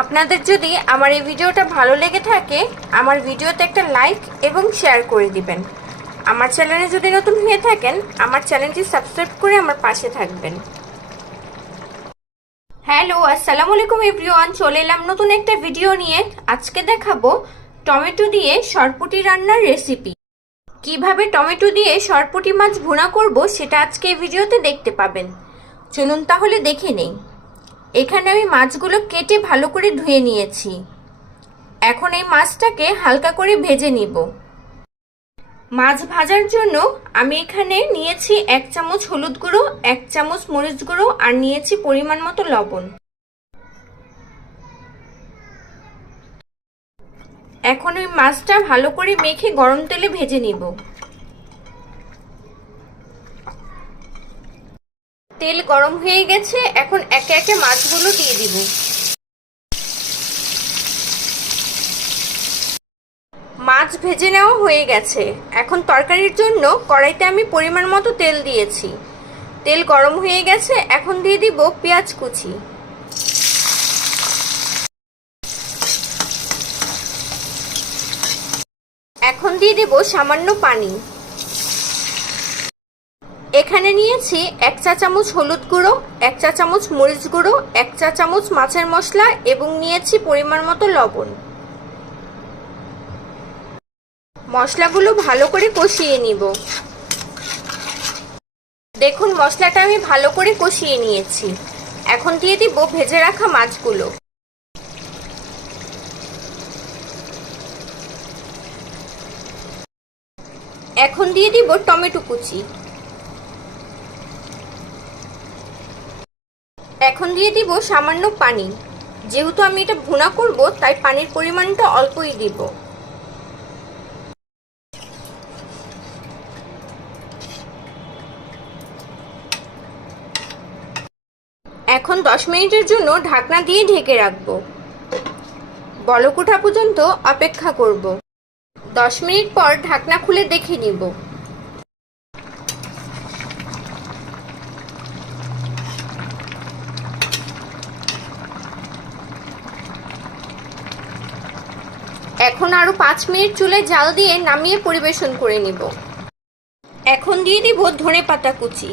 আপনাদের যদি আমার এই ভিডিওটা ভালো লেগে থাকে, আমার ভিডিওতে একটা লাইক এবং শেয়ার করে দিবেন। আমার চ্যানেলে যদি নতুন হয়ে থাকেন, আমার চ্যানেলটি সাবস্ক্রাইব করে আমার পাশে থাকবেন। হ্যালো আসসালামু আলাইকুম এভরিওয়ান চলে এলাম নতুন একটা ভিডিও নিয়ে। আজকে দেখাবো টমেটো দিয়ে সরপুটি রান্নার রেসিপি কীভাবে টমেটো দিয়ে সরপুটি মাছ ভুনা করব, সেটা আজকে এই ভিডিওতে দেখতে পাবেন। চলুন তাহলে দেখে নেই। এখানে আমি মাছগুলো কেটে ভালো করে ধুয়ে নিয়েছি। এখন এই মাছটাকে হালকা করে ভেজে নিব। মাছ ভাজার জন্য আমি এখানে নিয়েছি এক চামচ হলুদ গুঁড়ো, এক চামচ মরিচ গুঁড়ো আর নিয়েছি পরিমাণ মতো লবণ। এখন ওই মাছটা ভালো করে মেখে গরম তেলে ভেজে নিব। তেল গরম হয়ে গেছে, এখন একে একে মাছগুলো দিয়ে দিব। মাছ ভেজে নেওয়া হয়ে গেছে। এখন তরকারির জন্য কড়াইতে আমি পরিমাণ মতো তেল দিয়েছি। তেল গরম হয়ে গেছে, এখন দিয়ে দিব পেঁয়াজ কুচি। এখন দিয়ে দেব সামান্য পানি এখানে নিয়েছি এক চা চামচ হলুদ গুঁড়ো, এক চা চামচ মরিচ গুঁড়ো, এক চা চামচ মাছের মশলা এবং নিয়েছি পরিমাণ মতো লবণ। মশলাগুলো ভালো করে কষিয়ে নিব। দেখুন, মশলাটা আমি ভালো করে কষিয়ে নিয়েছি। এখন দিয়ে দিব ভেজে রাখা মাছগুলো। এখন দিয়ে দিব টমেটো কুচি। এখন দিয়ে দিব সামান্য পানি। যেহেতু আমি এটা ভুনা করব, তাই পানির পরিমাণটা অল্পই দিব। এখন দশ মিনিটের জন্য ঢাকনা দিয়ে ঢেকে রাখব। বলক ওঠা পর্যন্ত অপেক্ষা করব। দশ মিনিট পর ঢাকনা খুলে দেখে নিব। এখন আরও পাঁচ মিনিট চুলে জাল দিয়ে নামিয়ে পরিবেশন করে নিব। এখন দিয়ে দিব ধনে পাতা কুচি।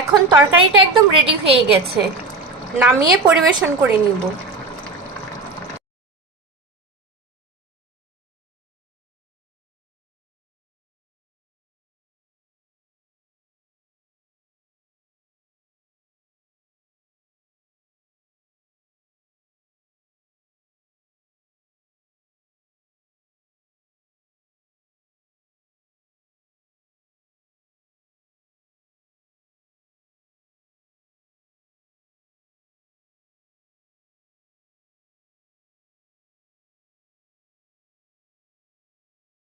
এখন তরকারিটা একদম রেডি হয়ে গেছে। নামিয়ে পরিবেশন করে নিব।